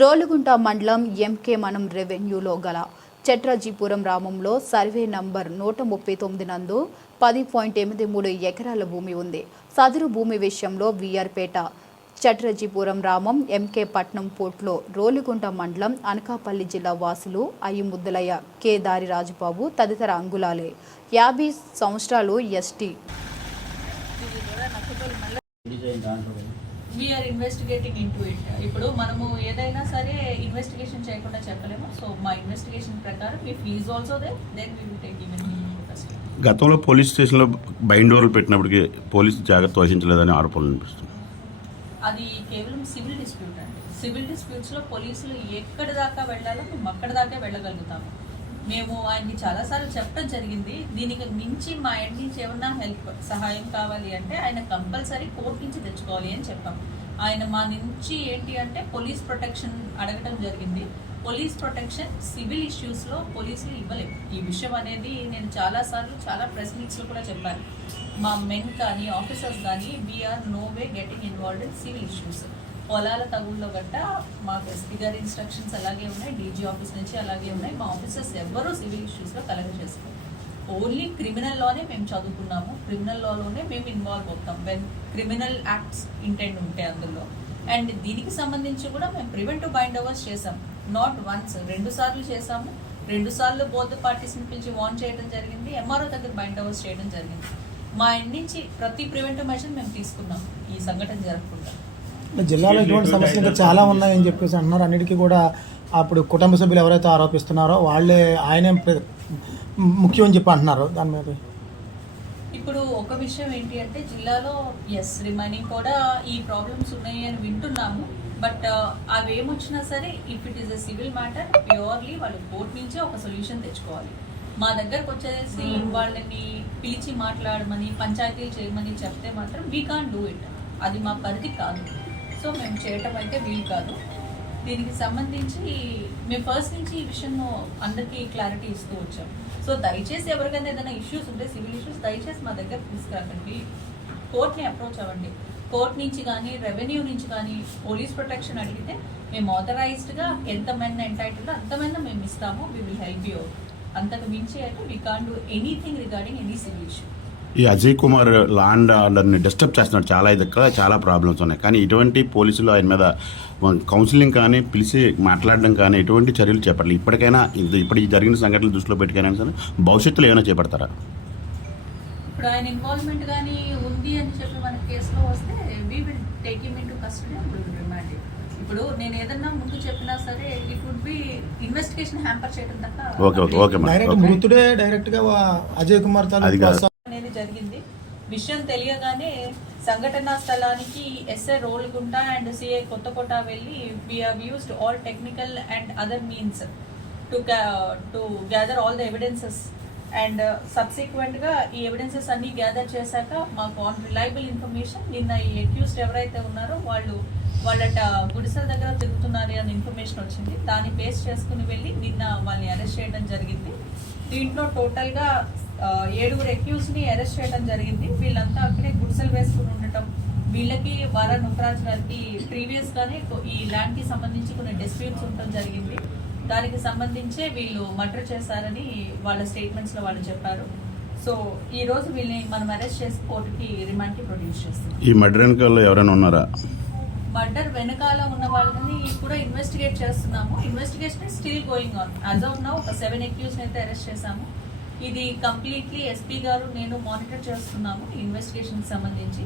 రోలుగుంట మండలం ఎంకే మనం రెవెన్యూలో గల చట్రాజీపురం గ్రామంలో సర్వే నంబర్ నూట ముప్పై తొమ్మిది నందు పది పాయింట్ ఎనిమిది మూడు ఎకరాల భూమి ఉంది. సదరు భూమి విషయంలో విఆర్పేట చట్రజీపురం గ్రామం ఎంకే పట్నం పోర్ట్లో రోలుగుంట మండలం అనకాపల్లి జిల్లా వాసులు అయ్యి ముద్దలయ్య కె దారి రాజుబాబు తదితర అంగుళాలే. యాభై సంవత్సరాలు ST. We are investigating in it ఇప్పుడు మనము ఏదైనా సరే ఇన్వెస్టిగేషన్ చేయకుండా చెప్పలేము. సో మా ఇన్వెస్టిగేషన్ ప్రకారం మీ fees also they then we will take even గతంలో పోలీస్ స్టేషన్లో బైండోర్లు పెట్టినప్పటికీ పోలీసు జాగ్రత్త వహించలేదని ఆరోపణలు అనిపిస్తుంది అది కేవలం సివిల్ డిస్ప్యూట్ అండి. సివిల్ డిస్ప్యూట్స్లో పోలీసులు ఎక్కడి దాకా వెళ్ళాలో మేము అక్కడి దాకా వెళ్ళగలుగుతాము. మేము ఆయన్ని చాలాసార్లు చెప్పడం జరిగింది. దీనికి మించి మా ఎండ్ నుంచి ఏమన్నా హెల్ప్ సహాయం కావాలి అంటే ఆయన కంపల్సరీ కోర్టు నుంచి తెచ్చుకోవాలి అని చెప్పాం. ఆయన మా నుంచి ఏంటి అంటే పోలీస్ ప్రొటెక్షన్ అడగడం జరిగింది. పోలీస్ ప్రొటెక్షన్ సివిల్ ఇష్యూస్లో పోలీసులు ఇవ్వలేము ఈ విషయం అనేది నేను చాలాసార్లు చాలా ప్రెస్ మీట్స్లో కూడా చెప్పాను. మా మెన్ కానీ ఆఫీసర్స్ కానీ we are no way getting involved in civil issues పొలాల తగుల్లో గట్ట మాకు ఎస్పీ గారి ఇన్స్ట్రక్షన్స్ అలాగే ఉన్నాయి డీజీ ఆఫీస్ నుంచి అలాగే ఉన్నాయి. మా ఆఫీసర్స్ ఎవ్వరూ సివిల్ ఇష్యూస్లో కలెక్ట్ చేసుకోరు ఓన్లీ క్రిమినల్ లానే మేము చదువుకున్నాము. క్రిమినల్ లాలోనే మేము ఇన్వాల్వ్ అవుతాం. వెన్ క్రిమినల్ యాక్ట్స్ ఇంటెండ్ ఉంటే అందులో. అండ్ దీనికి సంబంధించి కూడా మేము ప్రివెంటివ్ బైండ్ ఓవర్స్ చేసాం నాట్ వన్స్ రెండు సార్లు చేసాము రెండు సార్లు బోత్ పార్టీస్ని పిలిచి వాన్ చేయడం జరిగింది. ఎంఆర్ఓ దగ్గర బైండ్ ఓవర్స్ చేయడం జరిగింది. మా ఇంటి నుంచి ప్రతి ప్రివెంటివ్ మెజర్ మేము తీసుకున్నాం. ఈ సంఘటన జరగకుండా. జిల్లాలో ఇటువంటి సమస్యలు ఇంకా చాలా ఉన్నాయని చెప్పేసి అంటున్నారు. అన్నిటికీ కూడా అప్పుడు కుటుంబ సభ్యులు ఎవరైతే ఆరోపిస్తున్నారో వాళ్ళే ఆయనే ముఖ్యం అని చెప్పి అంటున్నారు. దాని మీద ఇప్పుడు ఒక విషయం ఏంటి అంటే జిల్లాలో ఎస్ రిమైనింగ్ కూడా ఈ ప్రాబ్లమ్స్ ఉన్నాయి అని వింటున్నాము. బట్ uh, అవి ఏమొచ్చినా సరే if it is a civil matter purely వాళ్ళు కోర్ట్ నుంచే ఒక సొల్యూషన్ తెచ్చుకోవాలి. మా దగ్గరకు వచ్చేసి వాళ్ళని పిలిచి మాట్లాడమని పంచాయతీలు చేయమని చెప్తే మాత్రం వీ కాన్ డూ ఇట్ అది మా పరిధి కాదు. సో మేము చేయటం అయితే వీలు కాదు. దీనికి సంబంధించి మేము ఫస్ట్ నుంచి ఈ విషయంలో అందరికీ క్లారిటీ ఇస్తూ వచ్చాం. సో దయచేసి ఎవరికైనా ఏదైనా ఇష్యూస్ ఉంటే సివిల్ ఇష్యూస్ దయచేసి మా దగ్గర తీసుకురాకండి. కోర్ట్ని అప్రోచ్ అవ్వండి. కోర్ట్ నుంచి కానీ రెవెన్యూ నుంచి కానీ పోలీస్ ప్రొటెక్షన్ అడిగితే మేము ఆథరైజ్డ్గా ఎంతమంది ఎంటైటిల్ అంతమంది మేము ఇస్తాము. వి విల్ హెల్ప్ యూ అంతకు మించి అయితే we can do anything regarding any civil issue ఈ అజయ్ కుమార్ లాండ్ ఆర్డర్ని డిస్టర్బ్ చేస్తున్నాడు. చాలా దగ్గర చాలా ప్రాబ్లమ్స్ ఉన్నాయి. కానీ ఇటువంటి పోలీసులు ఆయన మీద కౌన్సిలింగ్ కానీ పిలిచి మాట్లాడడం కానీ ఎటువంటి చర్యలు చేపట్టాలి ఇప్పటికైనా ఇది ఇప్పుడు ఈ జరిగిన సంఘటనలు దృష్టిలో పెట్టుకైనా సరే భవిష్యత్తులో ఏమైనా చేపడతారా? ఇప్పుడు ఆయన ఇన్వాల్వ్మెంట్ కానీ ఉంది అని చెప్పి మన కేసులో వస్తే we will take him into custody and will remand ఇప్పుడు నేను ఏదన్నా ముందు చెప్పినా సరే it would be investigation hamper చేయడం తప్ప ఓకే ఓకే డైరెక్ట్. మృతుడే డైరెక్ట్గా అజయ్ కుమార్ అది తాలూకు జరిగింది. విషయం తెలియగానే సంఘటనా స్థలానికి ఎస్ఏ రోల్గుంట అండ్ సిఐ కొత్తకోట వెళ్ళి we used all technical and other means to to gather all the evidences and సబ్సిక్వెంట్గా ఈ ఎవిడెన్సెస్ అన్ని గ్యాదర్ చేశాక మాకు ఆన్ రిలయబుల్ ఇన్ఫర్మేషన్ నిన్న ఈ అక్యూస్డ్ ఎవరైతే ఉన్నారో వాళ్ళు వాళ్ళట గుడిసెల దగ్గర తిరుగుతున్నారు అనే ఇన్ఫర్మేషన్ వచ్చింది. దాన్ని బేస్ చేసుకుని వెళ్ళి నిన్న వాళ్ళని అరెస్ట్ చేయడం జరిగింది. దీంట్లో టోటల్గా ఏడుగురు అక్యూస్ని అరెస్ట్ చేయడం జరిగింది. వీళ్ళంతా అక్కడే గుడిసెలు వేసుకుని ఉండటం వీళ్ళకి వారా నుకరాజ్ గారికి ప్రీవియస్ గానే ఈ ల్యాండ్కి సంబంధించి కొన్ని డిస్ప్యూట్స్ ఉండటం జరిగింది. దానికి సంబంధించే వీళ్ళు మర్డర్ చేశారని వాళ్ళ స్టేట్మెంట్స్లో వాళ్ళు చెప్పారు. సో ఈ రోజు వీళ్ళని మనం అరెస్ట్ చేసి కోర్టుకి రిమాండ్కి ప్రొడ్యూస్ చేస్తాం ఈ మర్డర్ వెనకాల ఎవరైనా ఉన్నారా? మర్డర్ వెనకాల ఉన్న వాళ్ళని కూడా ఇన్వెస్టిగేట్ చేస్తున్నాము. Investigation still going on as of now ఒక సెవెన్ అక్యూస్ అయితే అరెస్ట్ చేశాము. ఇది కంప్లీట్లీ ఎస్పీ గారు నేను మానిటర్ చేస్తున్నాము ఇన్వెస్టిగేషన్ సంబంధించి.